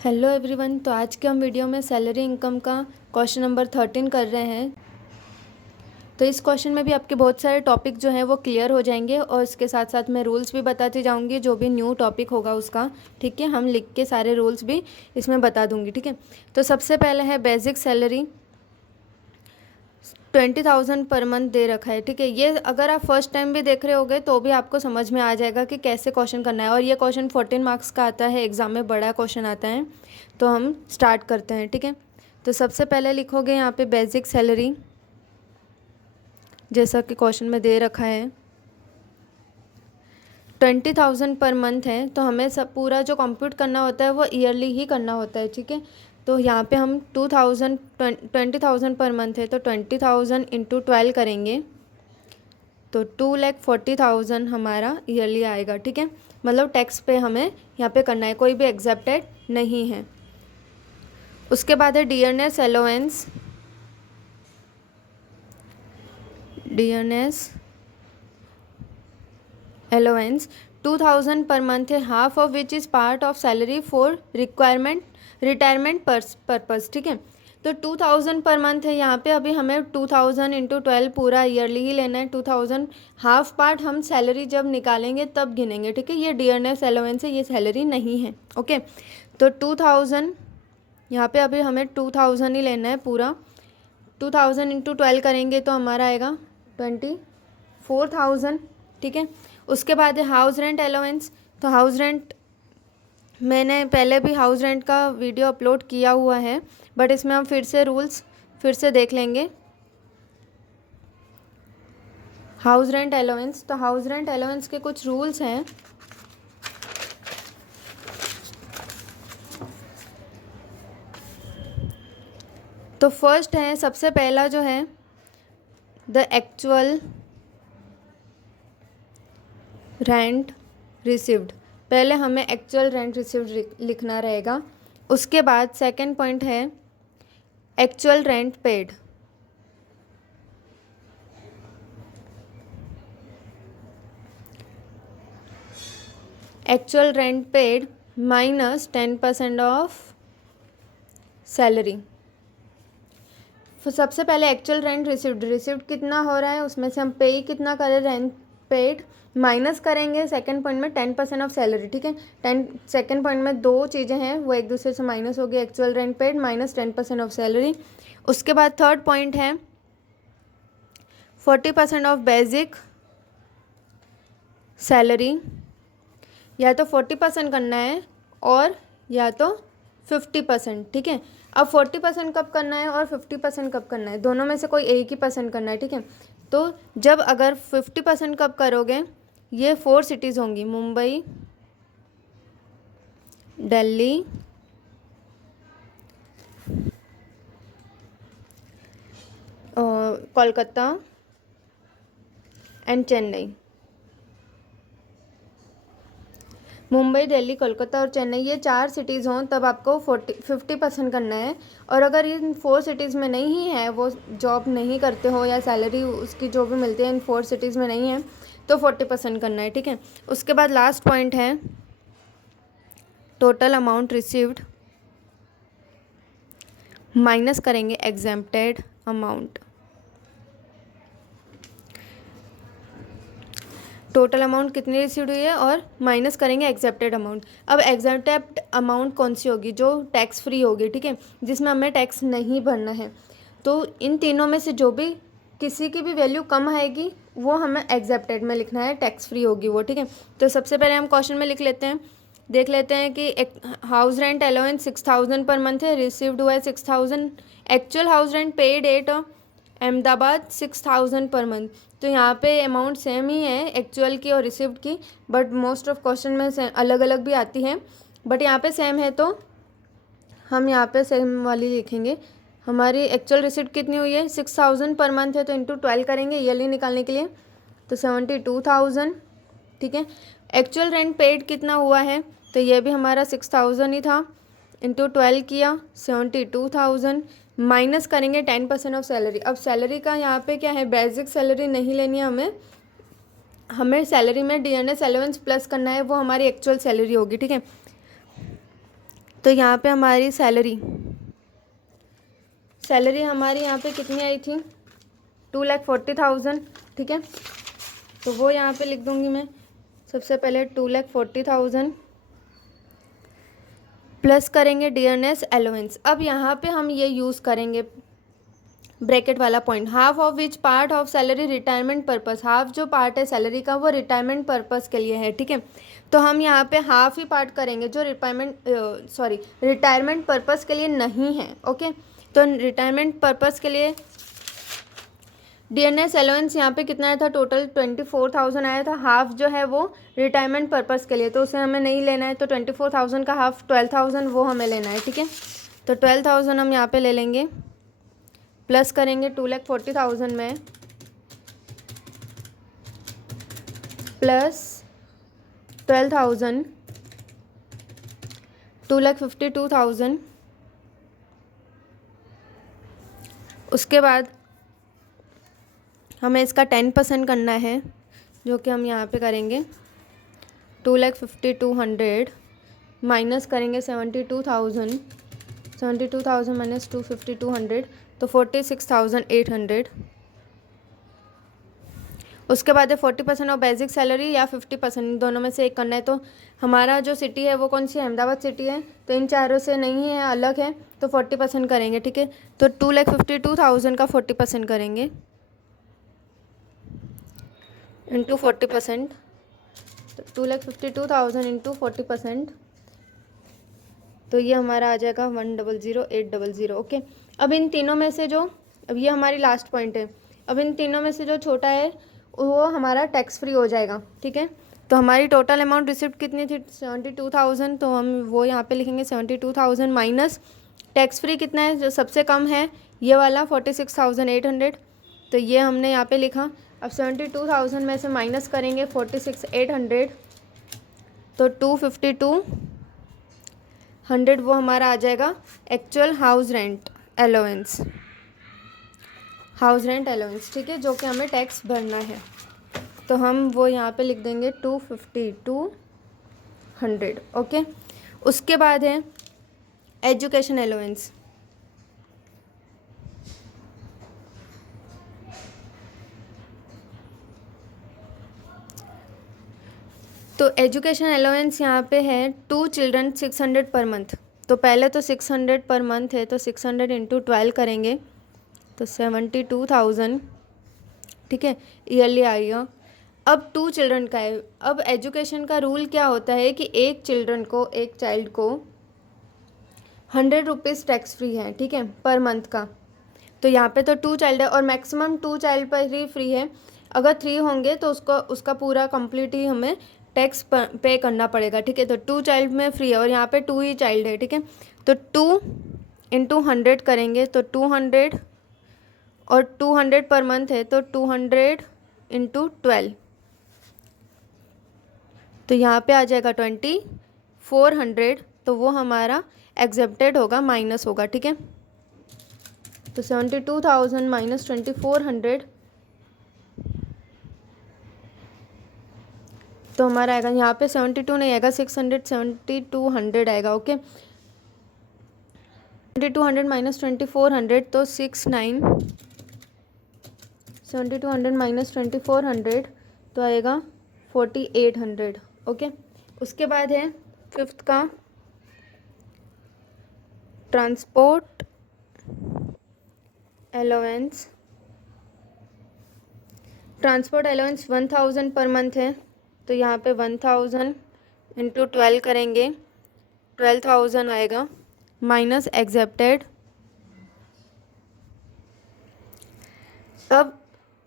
Hello everyone. तो आज के हम वीडियो में सैलरी इनकम का क्वेश्चन नंबर 13 कर रहे हैं। तो इस क्वेश्चन में भी आपके बहुत सारे टॉपिक जो हैं वो क्लियर हो जाएंगे और इसके साथ साथ मैं रूल्स भी बताती जाऊंगी, जो भी न्यू टॉपिक होगा उसका। ठीक है, हम लिख के सारे रूल्स भी इसमें बता दूंगी। ठीक है, तो सबसे पहले है बेसिक सैलरी 20,000 पर मंथ दे रखा है। ठीक है, ये अगर आप फर्स्ट टाइम भी देख रहे होगे तो भी आपको समझ में आ जाएगा कि कैसे क्वेश्चन करना है। और ये क्वेश्चन 14 मार्क्स का आता है, एग्ज़ाम में बड़ा क्वेश्चन आता है। तो हम स्टार्ट करते हैं। ठीक है, तो सबसे पहले लिखोगे यहाँ पे बेसिक सैलरी, जैसा कि क्वेश्चन में दे रखा है 20,000 पर मंथ है। तो हमें सब पूरा जो कंप्यूट करना होता है वो ईयरली ही करना होता है। ठीक है, तो यहाँ पे हम 20,000 पर मंथ है तो 20,000 इंटू 12 करेंगे तो 2,40,000 हमारा ईयरली आएगा। ठीक है, मतलब टैक्स पे हमें यहाँ पे करना है, कोई भी एक्सेप्टेड नहीं है। उसके बाद है dearness allowance. Dearness allowance 2,000 per month है, half of which is part of salary for retirement purpose. ठीक है, तो 2,000 पर मंथ है यहाँ पे। अभी हमें 2,000 इंटू 12 पूरा ईयरली ही लेना है। 2,000 हाफ पार्ट हम सैलरी जब निकालेंगे तब गिनेंगे। ठीक है, ये डियरनेस अलाउंस है, ये सैलरी नहीं है। ओके, तो 2,000 यहाँ पे अभी हमें 2,000 ही लेना है पूरा। 2,000 इंटू 12 करेंगे तो हमारा आएगा 24,000। ठीक है, उसके बाद है हाउस रेंट अलाउंस। तो हाउस रेंट मैंने पहले भी हाउस रेंट का वीडियो अपलोड किया हुआ है, बट इसमें हम फिर से रूल्स फिर से देख लेंगे। हाउस रेंट अलाउंस, तो हाउस रेंट अलाउंस के कुछ रूल्स हैं। तो फर्स्ट है, सबसे पहला जो है द एक्चुअल रेंट रिसीव्ड। पहले हमें एक्चुअल रेंट रिसीव्ड लिखना रहेगा। उसके बाद सेकंड पॉइंट है actual rent paid. Actual rent paid minus 10% of salary. तो सबसे पहले एक्चुअल रेंट रिसीव्ड कितना हो रहा है, उसमें से हम पे कितना करें, रेंट पेड माइनस करेंगे सेकंड पॉइंट में 10% ऑफ सैलरी। ठीक है, सेकंड पॉइंट में दो चीज़ें हैं वो एक दूसरे से माइनस हो गई, actual rent paid minus 10% of salary. उसके बाद थर्ड पॉइंट है 40% ऑफ बेसिक सैलरी। या तो 40% करना है और या तो 50%। ठीक है, अब 40% कब करना है और 50% कब करना है, दोनों में से कोई एक ही परसेंट करना है। ठीक है, तो जब अगर 50% कब करोगे, ये 4 सिटीज़ होंगी, मुंबई, दिल्ली, कोलकाता एंड चेन्नई। मुंबई, दिल्ली, कोलकाता और चेन्नई, ये 4 सिटीज़ हों तब आपको 50% करना है। और अगर इन 4 सिटीज़ में नहीं है, वो जॉब नहीं करते हो या सैलरी उसकी जो भी मिलती है इन 4 सिटीज़ में नहीं है, तो 40% करना है। ठीक है, उसके बाद लास्ट पॉइंट है टोटल अमाउंट रिसीव्ड माइनस करेंगे एग्जेम्प्टेड अमाउंट। टोटल अमाउंट कितनी रिसीव्ड हुई है और माइनस करेंगे एक्सेप्टेड अमाउंट। अब एक्सेप्टेड अमाउंट कौन सी होगी, जो टैक्स फ्री होगी। ठीक है, जिसमें हमें टैक्स नहीं भरना है। तो इन तीनों में से जो भी किसी की भी वैल्यू कम आएगी वो हमें एक्सेप्टेड में लिखना है, टैक्स फ्री होगी वो। ठीक है, तो सबसे पहले हम क्वेश्चन में लिख लेते हैं, देख लेते हैं कि एक हाउस रेंट अलाउंस 6,000 पर मंथ है, रिसीव्ड हुआ है 6,000। Actual house rent paid at Ahmedabad 6,000 पर मंथ। तो यहाँ पे अमाउंट सेम ही है एक्चुअल की और रिसिप्ट की, बट मोस्ट ऑफ क्वेश्चन में अलग अलग भी आती है, बट यहाँ पे सेम है तो हम यहाँ पे सेम वाली लिखेंगे। हमारी एक्चुअल रिसिप्ट कितनी हुई है, 6,000 पर मंथ है तो इंटू 12 करेंगे ईयरली निकालने के लिए, तो 72,000। ठीक है, एक्चुअल रेंट पेड कितना हुआ है, तो ये भी हमारा 6,000 ही था, इंटू 12 किया 72,000, माइनस करेंगे 10% ऑफ सैलरी। अब सैलरी का यहाँ पे क्या है, बेसिक सैलरी नहीं लेनी है हमें सैलरी में डियरनेस अलाउंस प्लस करना है, वो हमारी एक्चुअल सैलरी होगी। ठीक है, तो यहाँ पे हमारी सैलरी हमारी यहाँ पे कितनी आई थी, 2,40,000, ठीक है। तो वो यहाँ पे लिख दूँगी मैं। सबसे पहले 2,40,000 प्लस करेंगे डियरनेस अलाउंस। अब यहाँ पे हम ये यूज़ करेंगे ब्रैकेट वाला point, half of which part of salary retirement purpose. Half जो पार्ट है सैलरी का वो रिटायरमेंट पर्पस के लिए है, ठीक है। तो हम यहाँ पे हाफ ही पार्ट करेंगे जो रिटायरमेंट पर्पस के लिए नहीं है, ओके। तो रिटायरमेंट पर्पस के लिए डीएनएस अलाउंस यहाँ पे कितना आया था, टोटल 24,000 आया था। हाफ जो है वो रिटायरमेंट पर्पस के लिए, तो उसे हमें नहीं लेना है। तो 24,000 का हाफ 12,000 वो हमें लेना है, ठीक है। तो 12,000 हम यहाँ पे ले लेंगे, प्लस करेंगे 2,40,000 में, प्लस 12,000 2,52,000। उसके बाद हमें इसका 10% करना है, जो कि हम यहाँ पे करेंगे 2,52,100 माइनस करेंगे 72,000 माइनस 2,52,100 तो 46,800। उसके बाद है 40% ऑफ बेसिक सैलरी या 50%, दोनों में से एक करना है। तो हमारा जो सिटी है वो कौन सी है, अहमदाबाद सिटी है, तो इन चारों से नहीं है, अलग है, तो 40% करेंगे, ठीक है। तो 2,52,000 का 40% करेंगे इंटू 40%, तो 2,52,000 इंटू 40%, तो ये हमारा आ जाएगा 1,00,800, ओके। अब इन तीनों में से जो, अब ये हमारी लास्ट पॉइंट है, अब इन तीनों में से जो छोटा है वो हमारा टैक्स फ्री हो जाएगा, ठीक है। तो हमारी टोटल अमाउंट रिसिप्ट कितनी थी, 72,000, तो हम वो यहाँ पे लिखेंगे 72,000 माइनस टैक्स फ्री कितना है, जो सबसे कम है ये वाला 46,800, तो ये हमने यहाँ पे लिखा। अब 72,000 में से माइनस करेंगे 46,800, तो 2,52,100 वो हमारा आ जाएगा एक्चुअल हाउस रेंट अलाउंस, ठीक है, जो कि हमें टैक्स भरना है। तो हम वो यहाँ पे लिख देंगे 2,52,100, ओके। उसके बाद है एजुकेशन अलाउंस। तो एजुकेशन अलाउंस यहाँ पे है 2 चिल्ड्रन 600 पर मंथ। तो पहले तो 600 पर मंथ है, तो 600 इंटू 12 करेंगे तो 72,000, ठीक है, ईयरली आएगा। अब 2 चिल्ड्रन का है। अब एजुकेशन का रूल क्या होता है कि एक चाइल्ड को 100 रुपीज़ टैक्स फ्री है, ठीक है, पर मंथ का। तो यहाँ पे तो 2 चाइल्ड है और मैक्सिमम 2 चाइल्ड पर ही फ्री है। अगर 3 होंगे तो उसका पूरा कंप्लीट ही हमें टैक्स पे करना पड़ेगा, ठीक है। तो 2 चाइल्ड में फ्री है और यहाँ पे 2 ही चाइल्ड है, ठीक है। तो 2 इंटू 100 करेंगे तो 200 और 200 पर मंथ है, तो 200 इंटू 12, तो यहाँ पे आ जाएगा 2,400, तो वो हमारा एक्सेप्टेड होगा, माइनस होगा, ठीक है। तो 72,000 माइनस 2,400, तो हमारा आएगा यहाँ पे 72 नहीं आएगा, 600, 7,200 आएगा, ओके। 7,200 माइनस 2,400 तो 7,200 माइनस 2,400 तो आएगा 4,800, ओके। उसके बाद है 5th का ट्रांसपोर्ट अलाउंस। 1,000 पर मंथ है, तो यहाँ पे 1,000 इंटू 12 करेंगे, 12,000 आएगा, माइनस एक्सेप्टेड। अब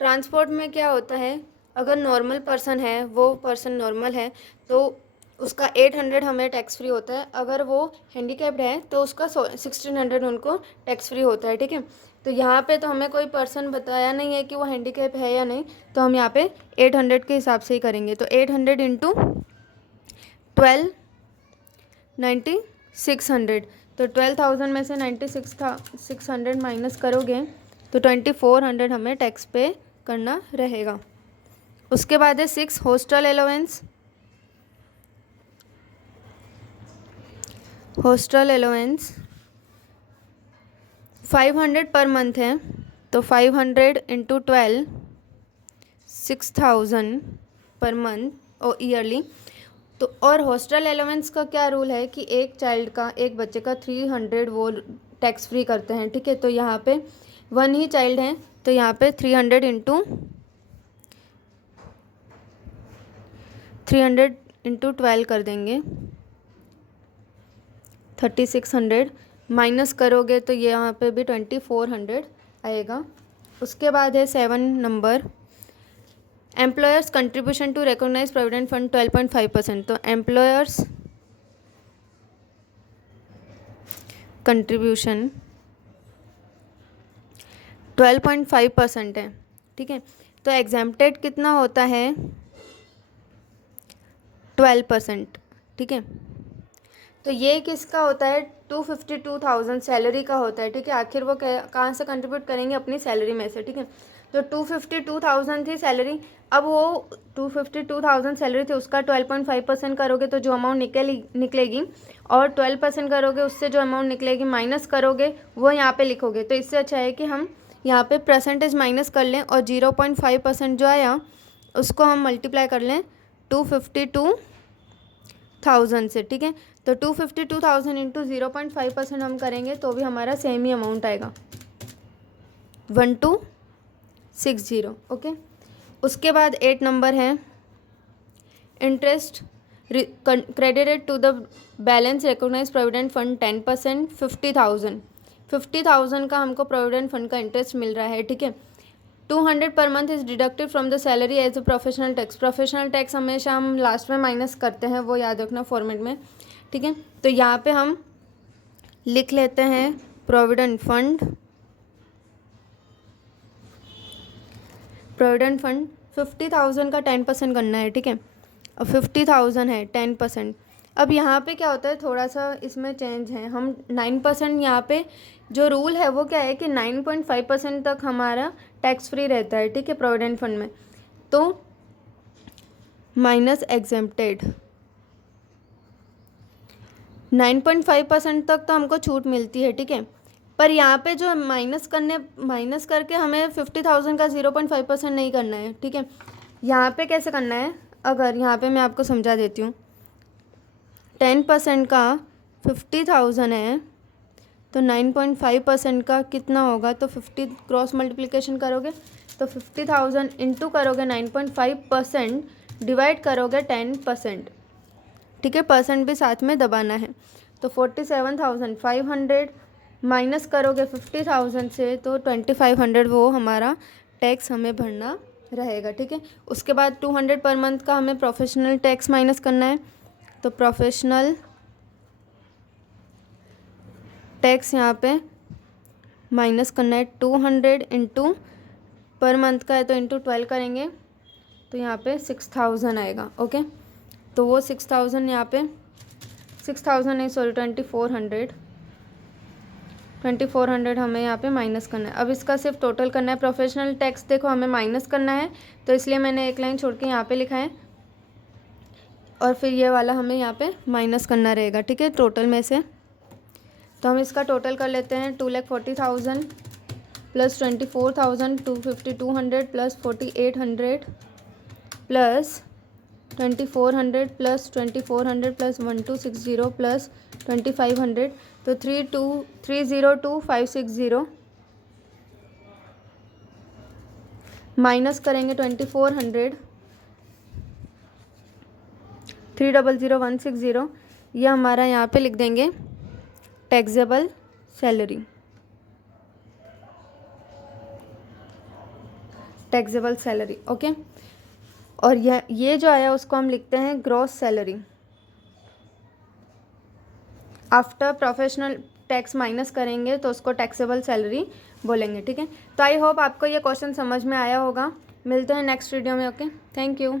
ट्रांसपोर्ट में क्या होता है, अगर नॉर्मल पर्सन है, वो पर्सन नॉर्मल है, तो उसका 800 हमें टैक्स फ्री होता है। अगर वो हैंडीकैप्ड है तो उसका 1,600 उनको टैक्स फ्री होता है, ठीक है। तो यहाँ पे तो हमें कोई पर्सन बताया नहीं है कि वो हैंडीकैप है या नहीं, तो हम यहाँ पे 800 के हिसाब से ही करेंगे। तो 800 इंटू 12 9,600, तो 12,000 में से 9,600 माइनस करोगे तो 2,400 हमें टैक्स पे करना रहेगा। उसके बाद है 6 hostel allowance. Hostel allowance 500 per month है, तो 500 इंटू 12 6000 पर मंथ और ईयरली। तो और हॉस्टल अलाउंस का क्या रूल है कि एक चाइल्ड का, एक बच्चे का 300 वो टैक्स फ्री करते हैं, ठीक है। तो यहाँ पे 1 ही चाइल्ड है, तो यहाँ पे 300 इंटू 12 कर देंगे, 3600 माइनस करोगे तो ये यहाँ पे भी 2400 आएगा। उसके बाद है 7 number, employers contribution to recognise provident fund 12.5%। तो एम्प्लॉयर्स कंट्रीब्यूशन 12.5% है, ठीक है। तो एग्जेम्प्टेड कितना होता है 12%, ठीक है। तो ये किसका होता है 252,000 सैलरी का होता है, ठीक है। आखिर वो कहाँ से कंट्रीब्यूट करेंगे, अपनी सैलरी में से, ठीक है। तो 252,000 थी सैलरी, अब वो 252,000 सैलरी थी, उसका 12.5% करोगे तो जो अमाउंट निकलेगी, और 12% करोगे उससे जो अमाउंट निकलेगी माइनस करोगे वो यहाँ पे लिखोगे। तो इससे अच्छा है कि हम यहाँ पे परसेंटेज माइनस कर लें और 0.5% जो आया उसको हम मल्टीप्लाई कर लें 252,000 से, ठीक है। तो 252,000 इंटू 0.5% हम करेंगे तो भी हमारा सेम ही अमाउंट आएगा 1260, ओके। उसके बाद 8 नंबर है, interest credited to the balance recognise provident fund 10%, 50,000 का हमको प्रोविडेंट फंड का इंटरेस्ट मिल रहा है, ठीक है। 200 पर month is deducted from the salary as a professional tax. Professional tax हमेशा हम लास्ट में माइनस करते हैं, वो याद रखना फॉर्मेट में, ठीक है। तो यहाँ पे हम लिख लेते हैं प्रोविडेंट फंड 50,000 का 10% करना है, ठीक है। और 50,000 है 10%। अब यहाँ पे क्या होता है, थोड़ा सा इसमें चेंज है, हम 9% यहाँ पे जो रूल है वो क्या है कि 9.5% तक हमारा टैक्स फ्री रहता है, ठीक है, प्रोविडेंट फंड में। तो माइनस एग्जेम्प्टेड 9.5% तक तो हमको छूट मिलती है, ठीक है। पर यहाँ पे जो माइनस करके हमें 50,000 का 0.5% नहीं करना है, ठीक है। यहाँ पे कैसे करना है, अगर यहाँ पे मैं आपको समझा देती हूँ, 10% का 50,000 है तो 9.5% का कितना होगा, तो 50 क्रॉस मल्टीप्लिकेशन करोगे तो 50,000 इंटू करोगे 9.5% डिवाइड करोगे 10%, ठीक है। परसेंट भी साथ में दबाना है। तो 47,500 माइनस करोगे 50,000 से तो 2,500 वो हमारा टैक्स हमें भरना रहेगा, ठीक है। उसके बाद 200 पर मंथ का हमें प्रोफेशनल टैक्स माइनस करना है, तो प्रोफेशनल टैक्स यहाँ पे माइनस करना है 200 इंटू पर मंथ का है तो इंटू 12 करेंगे तो यहाँ पे 6,000 आएगा, ओके। तो वो 6,000 यहाँ पे 6,000 नहीं, सॉरी 2,400 हमें यहाँ पे माइनस करना है। अब इसका सिर्फ टोटल करना है। प्रोफेशनल टैक्स देखो हमें माइनस करना है, तो इसलिए मैंने एक लाइन छोड़ के यहाँ पे लिखा है, और फिर ये वाला हमें यहाँ पे माइनस करना रहेगा, ठीक है, टोटल में से। तो हम इसका टोटल कर लेते हैं 2,40,000 plus 24,000 2,52,100 plus 4,800 plus 2,400 plus 2,400 plus 1,260 plus 2,500, तो 302,560 माइनस करेंगे 2,400 3,00,160, ये हमारा यहाँ पे लिख देंगे taxable salary, taxable salary, okay. और ये जो आया उसको हम लिखते हैं gross salary. After professional tax minus करेंगे तो उसको टैक्सेबल सैलरी बोलेंगे, ठीक है। तो आई होप आपको ये क्वेश्चन समझ में आया होगा। मिलते हैं नेक्स्ट वीडियो में, ओके, थैंक यू।